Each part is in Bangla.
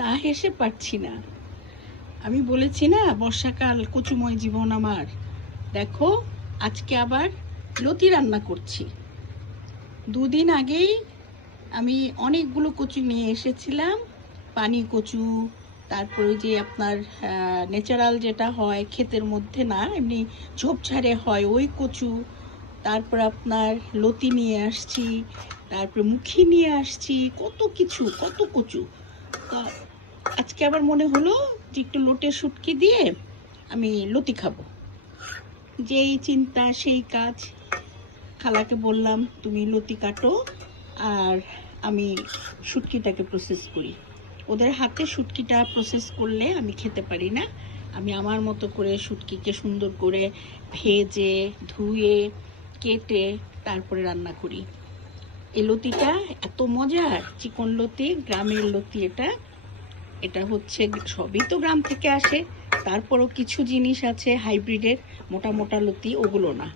না হেসে পারছি না। আমি বলেছি না বর্ষাকাল কচুময় জীবন আমার। দেখো, আজকে আবার লতি রান্না করছি। দুদিন আগেই আমি অনেকগুলো কচু নিয়ে এসেছিলাম। পানি কচু, তারপরে যে আপনার ন্যাচারাল যেটা হয় ক্ষেতের মধ্যে, না এমনি ঝোপঝাড়ে হয় ওই কচু। তারপর আপনার লতি নিয়ে আসছি, তারপরে মুখি নিয়ে আসছি, কত কিছু, কত কচু। তা আজকে আবার মনে হলো যে একটু লোটে শুটকি দিয়ে আমি লতি খাবো। যেই চিন্তা সেই কাজ। খালাকে বললাম তুমি লতি কাটো আর আমি শুটকিটাকে প্রসেস করি। ওদের হাতে শুটকিটা প্রসেস করলে আমি খেতে পারি না। আমি আমার মতো করে শুটকিকে সুন্দর করে ভেজে ধুয়ে কেটে তারপরে রান্না করি। এই লতিটা এত মজার, চিকন লতি, গ্রামের লতি। এটা এটা হচ্ছে, সবই তো গ্রাম থেকে আসে, তারপরও কিছু জিনিস আছে হাইব্রিডের, মোটা মোটা লতি, ওগুলো না।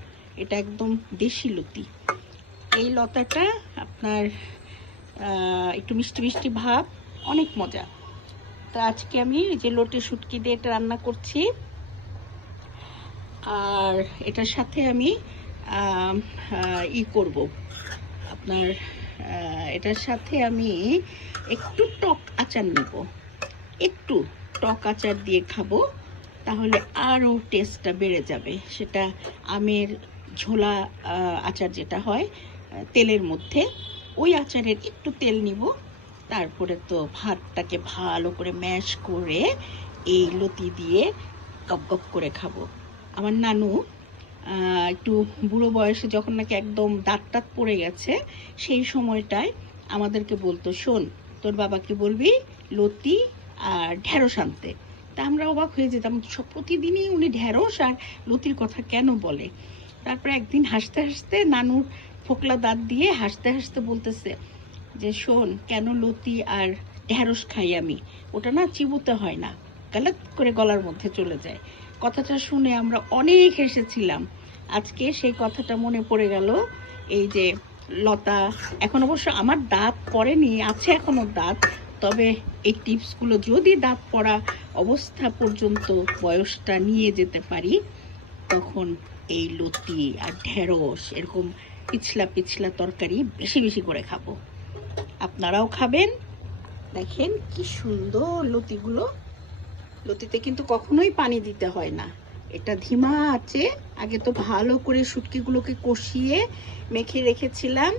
এটা একদম দেশি লতি। এই লতাটা আপনার একটু মিষ্টি মিষ্টি ভাব, অনেক মজা। তো আজকে আমি যে লোটে শুটকি দিয়ে এটা রান্না করছি, আর এটার সাথে আমি করব আপনার, এটার সাথে আমি একটু টক আচার নেব, একটু টক আচার দিয়ে খাবো, তাহলে আরও টেস্টটা বেড়ে যাবে। সেটা আমের ঝোলা আচার যেটা হয় তেলের মধ্যে, ওই আচারের একটু তেল নিব। তারপরে তো ভাতটাকে ভালো করে ম্যাশ করে এই লতি দিয়ে গপ গপ করে খাবো। আমার নানু একটু বুড়ো বয়সে যখন নাকি একদম দাঁত টাত পড়ে গেছে, সেই সময়টায় আমাদেরকে বলতো, শোন তোর বাবাকে বলবি লতি আর ঢেঁড়স আনতে। তা আমরা অবাক হয়ে যেতাম, সব প্রতিদিনই উনি ঢেঁড়স আর লতির কথা কেন বলে। তারপরে একদিন হাসতে হাসতে, নানুর ফোকলা দাঁত দিয়ে হাসতে হাসতে বলতেছে যে শোন, কেন লতি আর ঢেঁড়স খাই আমি, ওটা না চিবোতে হয় না, গালাত করে গলার মধ্যে চলে যায়। কথাটা শুনে আমরা অনেক হেসেছিলাম। আজকে সেই কথাটা মনে পড়ে গেল। এই যে লতা, এখন অবশ্য আমার দাঁত পড়েনি, আছে এখনো দাঁত, তবে এই টিপসগুলো যদি দাঁত পড়া অবস্থা পর্যন্ত বয়সটা নিয়ে যেতে পারি, তখন এই লতি আর ঢেঁড়স এরকম পিছলা পিছলা তরকারি বেশি বেশি করে খাবো। আপনারাও খাবেন। দেখেন কি সুন্দর লতিগুলো। লতিতে কিন্তু কখনোই পানি দিতে হয় না। এটা ধিমা আছে। আগে তো ভালো করে শুটকিগুলোকে কষিয়ে মেখে রেখেছিলাম,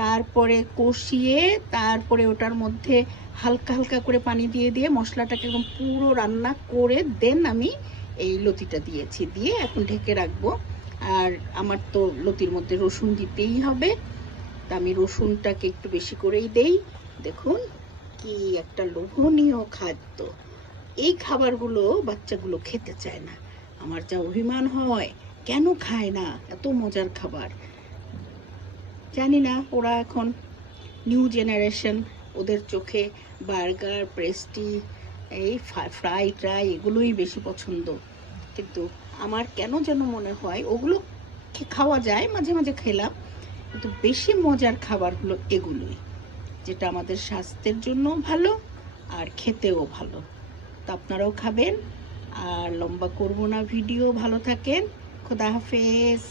তারপরে কষিয়ে তারপরে ওটার মধ্যে হালকা হালকা করে পানি দিয়ে দিয়ে মশলাটাকে একদম পুরো রান্না করে দেন আমি এই লতিটা দিয়েছি, দিয়ে এখন ঢেকে রাখবো। আর আমার তো লতির মধ্যে রসুন দিতেই হবে, তা আমি রসুনটাকে একটু বেশি করেই দেই। দেখুন কি একটা লোভনীয় খাদ্য। এই খাবারগুলো বাচ্চাগুলো খেতে চায় না। আমার যা অভিমান হয়, কেন খায় না এত মজার খাবার। জানি না, ওরা এখন নিউ জেনারেশন, ওদের চোখে বার্গার, পেস্ট্রি, এই ফ্রাই ট্রাই এগুলোই বেশি পছন্দ। কিন্তু আমার কেন যেন মনে হয় ওগুলো খাওয়া যায়, মাঝে মাঝে খেলাম, কিন্তু বেশি মজার খাবার হলো এগুলোই, যেটা আমাদের স্বাস্থ্যের জন্য ভালো আর খেতেও ভালো। তো আপনারাও খাবেন। আর লম্বা করব না ভিডিও, ভালো থাকেন, খোদা হাফেজ।